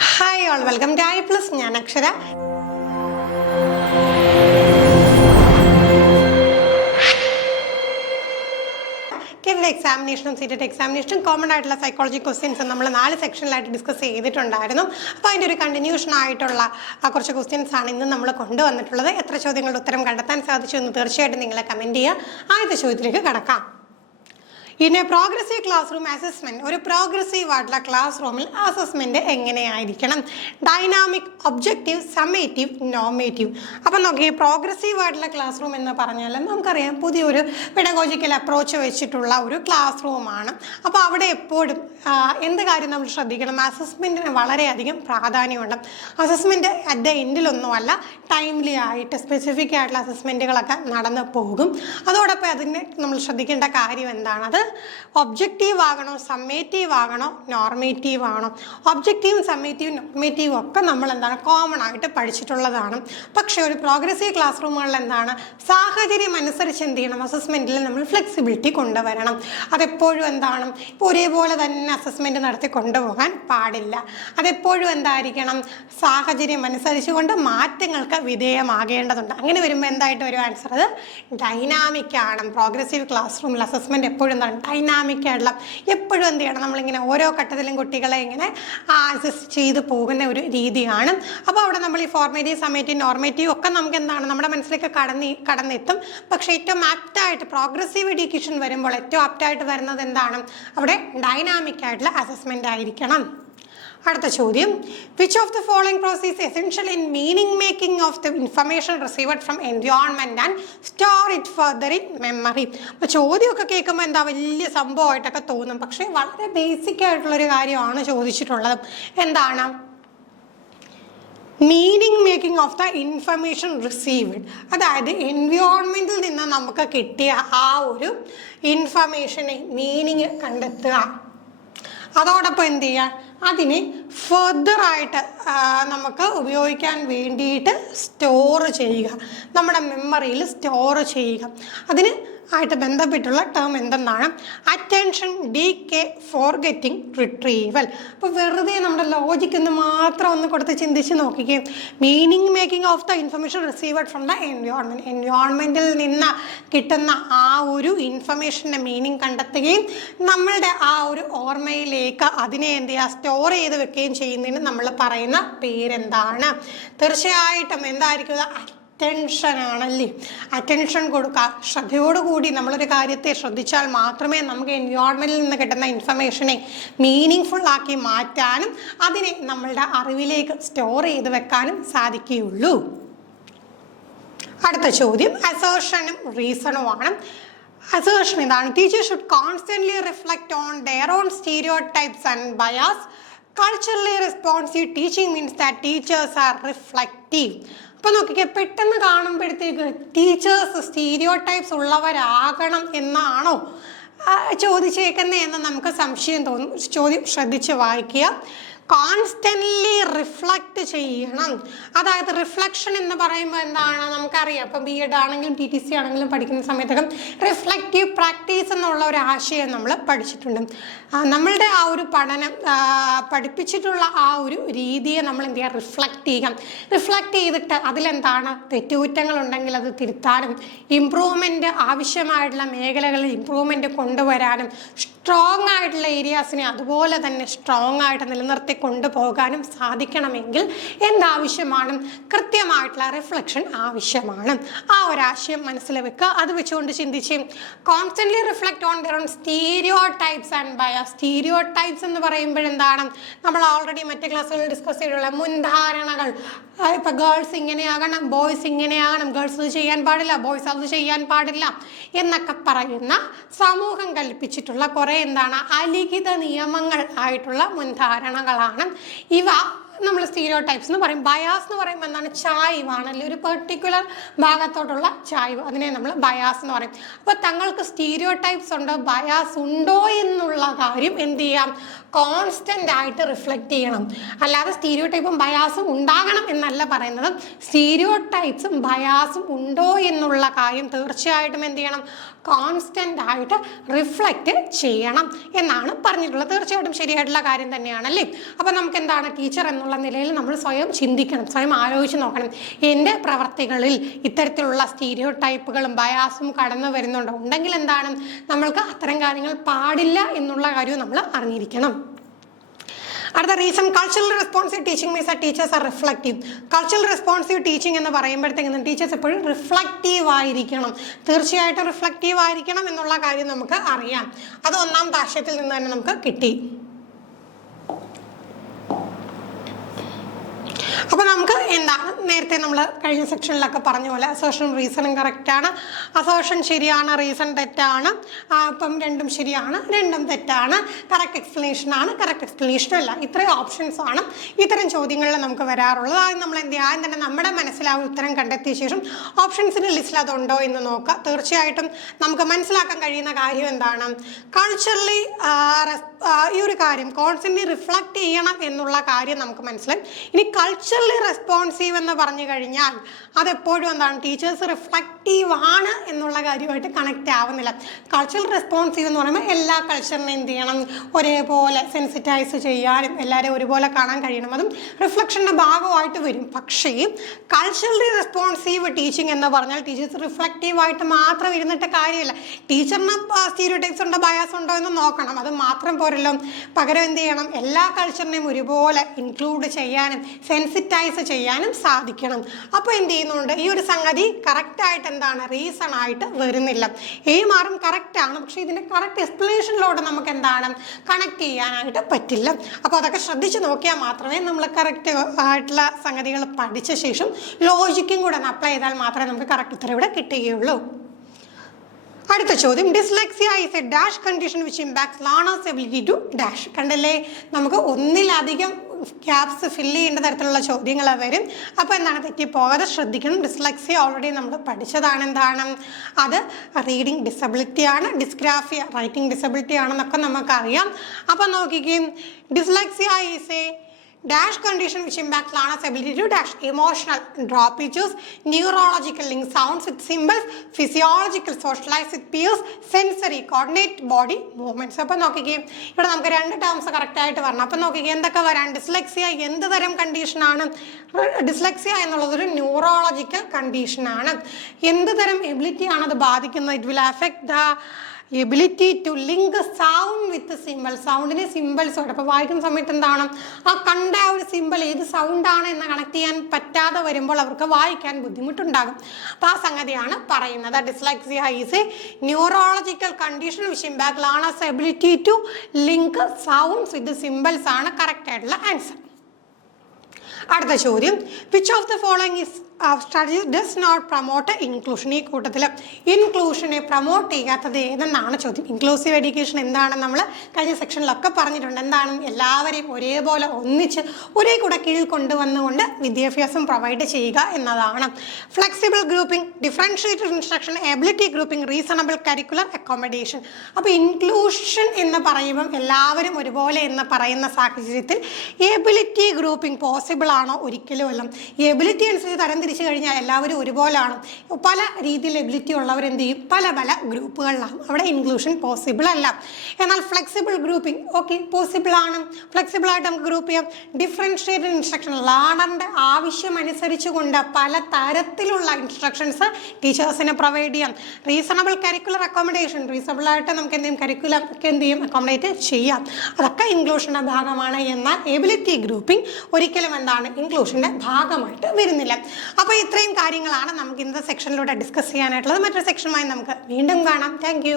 Hi all, welcome to I Plus. ഞാൻ അക്ഷര. എക്സാമിനേഷനും seated എക്സാമിനേഷനും common ആയിട്ടുള്ള സൈക്കോളജി ക്വസ്റ്റ്യൻസ് നമ്മൾ 4 സെക്ഷനിലായിട്ട് ഡിസ്കസ് ചെയ്തിട്ടുണ്ടായിരുന്നു. അപ്പോൾ അതിൻ്റെ ഒരു കണ്ടിന്യൂഷൻ ആയിട്ടുള്ള കുറച്ച് ക്വസ്റ്റ്യൻസ് ആണ് ഇന്ന് നമ്മൾ കൊണ്ടുവന്നിട്ടുള്ളത്. എത്ര ചോദ്യങ്ങളുടെ ഉത്തരം കണ്ടെത്താൻ സാധിച്ചു എന്ന് തീർച്ചയായിട്ടും നിങ്ങളെ കമൻറ്റ് ചെയ്യുക. ആദ്യത്തെ ചോദ്യത്തിലേക്ക് കടക്കാം. In A progressive class room assessment, ഒരു പ്രോഗ്രസീവ് ആയിട്ടുള്ള ക്ലാസ് റൂമിൽ അസസ്മെൻറ്റ് എങ്ങനെയായിരിക്കണം? Dynamic, objective, summative, normative. അപ്പം നോക്കി, പ്രോഗ്രസീവ് ആയിട്ടുള്ള ക്ലാസ് റൂം എന്ന് പറഞ്ഞാൽ നമുക്കറിയാം പുതിയൊരു പെഡഗോജിക്കൽ അപ്രോച്ച് വെച്ചിട്ടുള്ള ഒരു ക്ലാസ് റൂമാണ്. അപ്പോൾ അവിടെ എപ്പോഴും എന്ത് കാര്യം നമ്മൾ ശ്രദ്ധിക്കണം? അസസ്മെൻറ്റിന് വളരെയധികം പ്രാധാന്യമുണ്ട്. അസസ്മെൻറ്റ് അറ്റ് ദ എൻഡിലൊന്നുമല്ല, ടൈംലി ആയിട്ട് സ്പെസിഫിക് ആയിട്ടുള്ള അസസ്മെൻറ്റുകളൊക്കെ നടന്നു പോകും. അതോടൊപ്പം അതിന് നമ്മൾ ശ്രദ്ധിക്കേണ്ട കാര്യം എന്താണ്? അത് ഒബ്ജക്റ്റീവ് ആകണോ, സമ്മേറ്റീവ് ആകണോ, നോർമേറ്റീവ് ആണോ? ഒബ്ജക്റ്റീവും സമ്മേറ്റീവും നോർമേറ്റീവും ഒക്കെ നമ്മൾ എന്താണ് കോമൺ ആയിട്ട് പഠിച്ചിട്ടുള്ളതാണ്. പക്ഷേ ഒരു പ്രോഗ്രസീവ് ക്ലാസ് റൂമുകളിൽ എന്താണ്, സാഹചര്യം അനുസരിച്ച് എന്ത് ചെയ്യണം? അസസ്മെൻറ്റിൽ നമ്മൾ ഫ്ലെക്സിബിലിറ്റി കൊണ്ടുവരണം. അതെപ്പോഴും എന്താണ്, ഇപ്പോൾ ഒരേപോലെ തന്നെ അസസ്മെൻറ്റ് നടത്തി കൊണ്ടുപോകാൻ പാടില്ല. അതെപ്പോഴും എന്തായിരിക്കണം, സാഹചര്യം അനുസരിച്ചുകൊണ്ട് മാറ്റങ്ങൾക്ക് വിധേയമാകേണ്ടതുണ്ട്. അങ്ങനെ വരുമ്പോൾ എന്തായിട്ട് വരും ആൻസർ? അത് ഡൈനാമിക് ആണ്. പ്രോഗ്രസീവ് ക്ലാസ് റൂമിൽ അസസ്മെൻറ്റ് എപ്പോഴും എന്താണ്, ഡൈനാമിക് ആയിട്ടുള്ള, എപ്പോഴും എന്ത് ചെയ്യണം, നമ്മളിങ്ങനെ ഓരോ ഘട്ടത്തിലും കുട്ടികളെ ഇങ്ങനെ അസസ് ചെയ്ത് പോകുന്ന ഒരു രീതിയാണ്. അപ്പോൾ അവിടെ നമ്മൾ ഈ ഫോർമേറ്റീവ്, സമ്മേറ്റീവ്, നോർമേറ്റീവ് ഒക്കെ നമുക്ക് എന്താണ് നമ്മുടെ മനസ്സിലേക്ക് കടന്നെത്തും. പക്ഷേ ഏറ്റവും ആപ്റ്റായിട്ട് പ്രോഗ്രസീവ് എഡ്യൂക്കേഷൻ വരുമ്പോൾ ഏറ്റവും ആപ്റ്റായിട്ട് വരുന്നത് എന്താണ്? അവിടെ ഡൈനാമിക് ആയിട്ടുള്ള അസസ്മെൻ്റ് ആയിരിക്കണം. അടുത്ത ചോദ്യം, which of the following process essential in meaning making of the information received from environment and store it further in memory? അപ്പോൾ ചോദ്യമൊക്കെ കേൾക്കുമ്പോൾ എന്താ വലിയ സംഭവമായിട്ടൊക്കെ തോന്നും. പക്ഷേ വളരെ ബേസിക് ആയിട്ടുള്ളൊരു കാര്യമാണ് ചോദിച്ചിട്ടുള്ളത്. എന്താണ്? Meaning making of the information received. അതായത് എൻവയോൺമെൻറ്റിൽ നിന്ന് നമുക്ക് കിട്ടിയ ആ ഒരു ഇൻഫർമേഷനെ മീനിങ് കണ്ടെത്തുക. അതോടൊപ്പം എന്ത് ചെയ്യുക, അതിനെ ഫർദറായിട്ട് നമുക്ക് ഉപയോഗിക്കാൻ വേണ്ടിയിട്ട് സ്റ്റോർ ചെയ്യുക, നമ്മുടെ മെമ്മറിയിൽ സ്റ്റോർ ചെയ്യുക. അതിന് ആയിട്ട് ബന്ധപ്പെട്ടുള്ള ടേം എന്തെന്നാണ്? Attention, decay, forgetting, retrieval. അപ്പോൾ വെറുതെ നമ്മുടെ ലോജിക്ക് മാത്രം ഒന്ന് കൊടുത്ത് ചിന്തിച്ച് നോക്കിക്കേ. Meaning making of the information received from the environment, എൻവയോൺമെൻറ്റിൽ നിന്ന് കിട്ടുന്ന ആ ഒരു ഇൻഫർമേഷൻ്റെ മീനിങ് കണ്ടെത്തുകയും നമ്മളുടെ ആ ഒരു ഓർമ്മയിലേക്ക് അതിനെ എന്ത് ചെയ്യുക, സ്റ്റോർ ചെയ്ത് വെക്കുകയും ചെയ്യുന്നതിന് നമ്മൾ പറയുന്ന പേരെന്താണ്? തീർച്ചയായിട്ടും എന്തായിരിക്കും? അറ്റൻഷൻ ആണല്ലേ. അറ്റൻഷൻ കൊടുക്കുക, ശ്രദ്ധയോടുകൂടി നമ്മളൊരു കാര്യത്തെ ശ്രദ്ധിച്ചാൽ മാത്രമേ നമുക്ക് എൻവയോൺമെൻറ്റിൽ നിന്ന് കിട്ടുന്ന ഇൻഫർമേഷനെ മീനിങ് ഫുൾ ആക്കി മാറ്റാനും അതിനെ നമ്മളുടെ അറിവിലേക്ക് സ്റ്റോർ ചെയ്ത് വെക്കാനും സാധിക്കുകയുള്ളൂ. അടുത്ത ചോദ്യം അസേർഷനും റീസണുമാണ്. അസേർഷൻ ഇതാണ്: teacher should constantly reflect on their own stereotypes and bias. Culturally responsive teaching means that teachers are reflective. അപ്പോൾ നോക്കിക്കേ, പെട്ടെന്ന് കാണുമ്പോഴത്തേക്ക് ടീച്ചേഴ്സ് സ്റ്റീരിയോടൈപ്സ് ഉള്ളവരാകണം എന്നാണോ ചോദിച്ചേക്കുന്നതെന്ന് നമുക്ക് സംശയം തോന്നും. ചോദ്യം ശ്രദ്ധിച്ച് വായിക്കുക. കോൺസ്റ്റൻ്റ്ലി റിഫ്ലക്റ്റ് ചെയ്യണം. അതായത് റിഫ്ലക്ഷൻ എന്ന് പറയുമ്പോൾ എന്താണ് നമുക്കറിയാം. ഇപ്പം BEd ആണെങ്കിലും TTC ആണെങ്കിലും പഠിക്കുന്ന സമയത്തൊക്കെ റിഫ്ലക്റ്റീവ് പ്രാക്ടീസ് എന്നുള്ള ഒരു ആശയം നമ്മൾ പഠിച്ചിട്ടുണ്ട്. നമ്മളുടെ ആ ഒരു പഠനം പഠിപ്പിച്ചിട്ടുള്ള ആ ഒരു രീതിയെ നമ്മൾ എന്ത് ചെയ്യുക, റിഫ്ലക്റ്റ് ചെയ്യാം. റിഫ്ലക്റ്റ് ചെയ്തിട്ട് അതിലെന്താണ് തെറ്റുകുറ്റങ്ങളുണ്ടെങ്കിൽ അത് തിരുത്താനും ഇമ്പ്രൂവ്മെൻറ്റ് ആവശ്യമായിട്ടുള്ള മേഖലകളിൽ ഇമ്പ്രൂവ്മെൻറ്റ് കൊണ്ടുവരാനും സ്ട്രോങ് ആയിട്ടുള്ള ഏരിയാസിനെ അതുപോലെ തന്നെ സ്ട്രോങ് ആയിട്ട് നിലനിർത്തി കൊണ്ടുപോകാനും സാധിക്കണമെങ്കിൽ എന്താവശ്യമാണ്? കൃത്യമായിട്ടുള്ള റിഫ്ലക്ഷൻ ആവശ്യമാണ്. ആ ഒരാശയം മനസ്സിൽ വെക്കുക. അത് വെച്ചുകൊണ്ട് ചിന്തിച്ച് constantly reflect on their own stereotypes and bias. Stereotypes എന്ന് പറയുമ്പോഴെന്താണ്, നമ്മൾ ഓൾറെഡി മറ്റേ ക്ലാസ്സുകളിൽ ഡിസ്കസ് ചെയ്തിട്ടുള്ള മുൻധാരണകൾ. ഇപ്പം ഗേൾസ് ഇങ്ങനെയാകണം, ബോയ്സ് ഇങ്ങനെയാകണം, ഗേൾസ് അത് ചെയ്യാൻ പാടില്ല, ബോയ്സ് അത് ചെയ്യാൻ പാടില്ല എന്നൊക്കെ പറയുന്ന സമൂഹം കൽപ്പിച്ചിട്ടുള്ള കുറേ എന്താണ് അലിഖിത നിയമങ്ങൾ ആയിട്ടുള്ള മുൻധാരണകളാണ്. ഇവ നമ്മൾ സ്റ്റീരിയോ ടൈപ്സ് എന്ന് പറയും. ബയാസ് എന്ന് പറയുമ്പോൾ എന്താണ്? ചായ്വാണ്, അല്ലെങ്കിൽ ഒരു പെർട്ടിക്കുലർ ഭാഗത്തോട്ടുള്ള ചായ്വ്, അതിനെ നമ്മൾ ബയാസ് എന്ന് പറയും. അപ്പോൾ തങ്ങൾക്ക് സ്റ്റീരിയോ ടൈപ്സ് ഉണ്ടോ, ബയാസ് ഉണ്ടോ എന്നുള്ള കാര്യം എന്ത് ചെയ്യാം? കോൺസ്റ്റന്റ് ആയിട്ട് റിഫ്ലക്റ്റ് ചെയ്യണം. അല്ലാതെ സ്റ്റീരിയോ ടൈപ്പും ബയാസും ഉണ്ടാകണം എന്നല്ല പറയുന്നത്. സ്റ്റീരിയോ ടൈപ്സും ബയാസും ഉണ്ടോ എന്നുള്ള കാര്യം തീർച്ചയായിട്ടും എന്ത് ചെയ്യണം? കോൺസ്റ്റന്റ് ആയിട്ട് റിഫ്ലക്റ്റ് ചെയ്യണം എന്നാണ് പറഞ്ഞിട്ടുള്ളത്. തീർച്ചയായിട്ടും ശരിയായിട്ടുള്ള കാര്യം തന്നെയാണല്ലേ. അപ്പോൾ നമുക്ക് എന്താണ്? ടീച്ചർ എന്നുള്ള നിലയിൽ നമ്മൾ സ്വയം ചിന്തിക്കണം, സ്വയം ആലോചിച്ച് നോക്കണം. എൻ്റെ പ്രവർത്തികളിൽ ഇത്തരത്തിലുള്ള സ്റ്റീരിയോ ടൈപ്പുകളും ബയാസും കടന്നു വരുന്നുണ്ടോ? ഉണ്ടെങ്കിൽ എന്താണ്? നമ്മൾക്ക് അത്തരം കാര്യങ്ങൾ പാടില്ല എന്നുള്ള കാര്യവും നമ്മൾ അറിഞ്ഞിരിക്കണം. അടുത്ത reason, cultural responsive teaching means teachers are reflective. Cultural responsive teaching എന്ന് പറയുമ്പോഴത്തേക്കും ടീച്ചേഴ്സ് എപ്പോഴും റിഫ്ലക്റ്റീവ് ആയിരിക്കണം. തീർച്ചയായിട്ടും റിഫ്ലക്റ്റീവ് ആയിരിക്കണം എന്നുള്ള കാര്യം നമുക്ക് അറിയാം. അത് ഒന്നാമത്തെ ആശയത്തിൽ നിന്ന് തന്നെ നമുക്ക് കിട്ടി. അപ്പോൾ നമുക്ക് എന്താണ്, നേരത്തെ നമ്മൾ കഴിഞ്ഞ സെക്ഷനിലൊക്കെ പറഞ്ഞ പോലെ അസേർഷനും റീസണും കറക്റ്റാണ്, അസേർഷൻ ശരിയാണ്, റീസൺ തെറ്റാണ്, അപ്പം രണ്ടും ശരിയാണ്, രണ്ടും തെറ്റാണ്, കറക്റ്റ് എക്സ്പ്ലനേഷൻ ആണ്, കറക്റ്റ് എക്സ്പ്ലനേഷൻ അല്ല. ഇത്രയും ഓപ്ഷൻസ് ആണ് ഇത്തരം ചോദ്യങ്ങളിൽ നമുക്ക് വരാറുള്ളത്. അത് നമ്മൾ എന്ത് ചെയ്യുക? ആദ്യം തന്നെ നമ്മുടെ മനസ്സിലാവും ഉത്തരം കണ്ടെത്തിയ ശേഷം ഓപ്ഷൻസിൻ്റെ ലിസ്റ്റിൽ അതുണ്ടോ എന്ന് നോക്കുക. തീർച്ചയായിട്ടും നമുക്ക് മനസ്സിലാക്കാൻ കഴിയുന്ന കാര്യം എന്താണ്? കൾച്ചറലി ഈ ഒരു കാര്യം കോൺസ്റ്റന്റ്ലി റിഫ്ലക്റ്റ് ചെയ്യണം എന്നുള്ള കാര്യം നമുക്ക് മനസ്സിലായി. ഇനി കൾച്ചറലി റെസ്പോൺസീവ് എന്ന് പറഞ്ഞു കഴിഞ്ഞാൽ അതെപ്പോഴും എന്താണ്? ടീച്ചേഴ്സ് റിഫ്ലക്റ്റീവ് ആണ് എന്നുള്ള കാര്യമായിട്ട് കണക്റ്റ് ആവുന്നില്ല. കൾച്ചറൽ റെസ്പോൺസീവ് എന്ന് പറയുമ്പോൾ എല്ലാ കൾച്ചറിനെ എന്ത് ചെയ്യണം? ഒരേപോലെ സെൻസിറ്റൈസ് ചെയ്യാനും എല്ലാവരെയും ഒരുപോലെ കാണാൻ കഴിയണം. അതും റിഫ്ലക്ഷൻ്റെ ഭാഗമായിട്ട് വരും. പക്ഷേ കൾച്ചറലി റെസ്പോൺസീവ് ടീച്ചിങ് എന്ന് പറഞ്ഞാൽ ടീച്ചേഴ്സ് റിഫ്ലക്റ്റീവായിട്ട് മാത്രം ഇരുന്നിട്ട് കാര്യമില്ല. ടീച്ചറിന് സ്റ്റീരിയോടൈപ്സ് ഉണ്ടോ, ബയാസ് ഉണ്ടോ എന്ന് നോക്കണം. അത് മാത്രം പോരല്ലോ. പകരം എന്ത് ചെയ്യണം? എല്ലാ കൾച്ചറിനെയും ഒരുപോലെ ഇൻക്ലൂഡ് ചെയ്യാനും സെൻസിറ്റൈസ് ചെയ്യാനും സാധിക്കണം. അപ്പോൾ എന്ത് ചെയ്യുന്നുണ്ട്? ഈ ഒരു സംഗതി കറക്റ്റായിട്ട് എന്താണ്? റീസൺ ആയിട്ട് വരുന്നില്ല. മാറും കറക്റ്റാണ്, പക്ഷേ ഇതിൻ്റെ കറക്റ്റ് എക്സ്പ്ലനേഷനിലോട്ട് നമുക്ക് എന്താണ്? കണക്ട് ചെയ്യാനായിട്ട് പറ്റില്ല. അപ്പോൾ അതൊക്കെ ശ്രദ്ധിച്ച് നോക്കിയാൽ മാത്രമേ നമ്മൾ കറക്റ്റ് ആയിട്ടുള്ള സംഗതികൾ പഠിച്ച ശേഷം ലോജിക്കും കൂടെ അപ്ലൈ ചെയ്താൽ മാത്രമേ നമുക്ക് കറക്റ്റ് ഉത്തരം ഇവിടെ കിട്ടുകയുള്ളൂ. അടുത്ത ചോദ്യം, dyslexia is a dash condition which impacts learner's ability to dash. കണ്ടല്ലേ, നമുക്ക് ഒന്നിലധികം ഗ്യാപ്സ് ഫില്ല് ചെയ്യേണ്ട തരത്തിലുള്ള ചോദ്യങ്ങൾ വരും. അപ്പോൾ എന്താണ്? തെറ്റിപ്പോകാതെ ശ്രദ്ധിക്കണം. ഡിസ്ലെക്സിയ ഓൾറെഡി നമ്മൾ പഠിച്ചതാണ്. എന്താണ് അത്? റീഡിങ് ഡിസബിലിറ്റി ആണ്. ഡിസ്ഗ്രാഫിയ റൈറ്റിംഗ് ഡിസബിലിറ്റി ആണെന്നൊക്കെ നമുക്കറിയാം. അപ്പോൾ നോക്കിക്കേ, dyslexia is A dash condition which impacts learner's ability to dash. Emotional drop issues, neurological link sounds with symbols, physiological socialize with peers, sensory coordinate body movements. അപ്പോൾ നോക്കിക്കേ, ഇവിടെ നമുക്ക് രണ്ട് ടേംസ് കറക്റ്റായിട്ട് വരണം. അപ്പോൾ നോക്കിക്കേ എന്തൊക്കെ വരാൻ? ഡിസ്ലെക്സിയ എന്ത് തരം കണ്ടീഷനാണ്? ഡിസ്ലെക്സിയ എന്നുള്ളതൊരു ന്യൂറോളജിക്കൽ കണ്ടീഷനാണ്. എന്ത് തരം എബിലിറ്റി ആണ് അത് ബാധിക്കുന്നത്? It will affect the ability to link sound with symbol. സൗണ്ടിന് സിമ്പിൾസോട് അപ്പോൾ വായിക്കുന്ന സമയത്ത് എന്താണ്? ആ കണ്ട ഒരു സിമ്പിൾ ഏത് സൗണ്ടാണ് എന്ന് കണക്ട് ചെയ്യാൻ പറ്റാതെ വരുമ്പോൾ അവർക്ക് വായിക്കാൻ ബുദ്ധിമുട്ടുണ്ടാകും. അപ്പോൾ ആ സംഗതിയാണ് പറയുന്നത്. Dyslexia is a neurological condition which impact learner's ability to link sounds with symbols ആണ് കറക്റ്റ് ആയിട്ടുള്ള ആൻസർ. അടുത്ത ചോദ്യം, which of the following is strategy does not promote inclusion. ഈ കൂട്ടത്തിൽ ഇൻക്ലൂഷനെ പ്രൊമോട്ട് ചെയ്യാത്തത് ഏതെന്നാണ് ചോദ്യം. ഇൻക്ലൂസീവ് എഡ്യൂക്കേഷൻ എന്താണ് നമ്മൾ കഴിഞ്ഞ സെക്ഷനിലൊക്കെ പറഞ്ഞിട്ടുണ്ട്. എന്താണ്? എല്ലാവരെയും ഒരേപോലെ ഒന്നിച്ച് ഒരേ കൂടെ കീഴിൽ കൊണ്ടുവന്നുകൊണ്ട് വിദ്യാഭ്യാസം പ്രൊവൈഡ് ചെയ്യുക എന്നതാണ്. Flexible grouping, differentiated instruction, ability grouping, reasonable curricular accommodation. അപ്പോൾ ഇൻക്ലൂഷൻ എന്ന് പറയുമ്പം എല്ലാവരും ഒരുപോലെ എന്ന് പറയുന്ന സാഹചര്യത്തിൽ എബിലിറ്റി ഗ്രൂപ്പിംഗ് പോസിബിൾ ആണോ? ഒരിക്കലും അല്ല. എബിലിറ്റി അനുസരിച്ച് തരംതിരിച്ച് കഴിഞ്ഞാൽ എല്ലാവരും ഒരുപോലെയാണ്. പല രീതിയിൽ എബിലിറ്റി ഉള്ളവർ എന്ത് ചെയ്യും? പല പല ഗ്രൂപ്പുകളിലാണ്. അവിടെ ഇൻക്ലൂഷൻ പോസിബിൾ അല്ല. എന്നാൽ ഫ്ലെക്സിബിൾ ഗ്രൂപ്പിംഗ് ഓക്കെ പോസിബിൾ ആണ്. ഫ്ലെക്സിബിൾ ആയിട്ട് നമുക്ക് ഗ്രൂപ്പ് ചെയ്യാം. ഡിഫറൻഷ്യേറ്റഡ് ഇൻസ്ട്രക്ഷൻ, ലേണറിൻ്റെ ആവശ്യം അനുസരിച്ചുകൊണ്ട് പല തരത്തിലുള്ള ഇൻസ്ട്രക്ഷൻസ് ടീച്ചേഴ്സിന് പ്രൊവൈഡ് ചെയ്യാം. റീസണബിൾ കരിക്കുലർ അക്കോമഡേഷൻ, റീസണബിൾ ആയിട്ട് നമുക്ക് എന്ത് ചെയ്യും? കരിക്കുലർ ഒക്കെ എന്ത് ചെയ്യും? അക്കോമഡേറ്റ് ചെയ്യാം. അതൊക്കെ ഇൻക്ലൂഷൻ്റെ ഭാഗമാണ്. എന്നാൽ എബിലിറ്റി ഗ്രൂപ്പിംഗ് ഒരിക്കലും എന്താണ്? ഇൻക്ലൂഷൻ്റെ ഭാഗമായിട്ട് വരുന്നില്ല. അപ്പോൾ ഇത്രയും കാര്യങ്ങളാണ് നമുക്ക് ഇന്നത്തെ സെക്ഷനിലൂടെ ഡിസ്കസ് ചെയ്യാനായിട്ടുള്ളത്. മറ്റൊരു സെക്ഷനുമായി നമുക്ക് വീണ്ടും കാണാം. താങ്ക്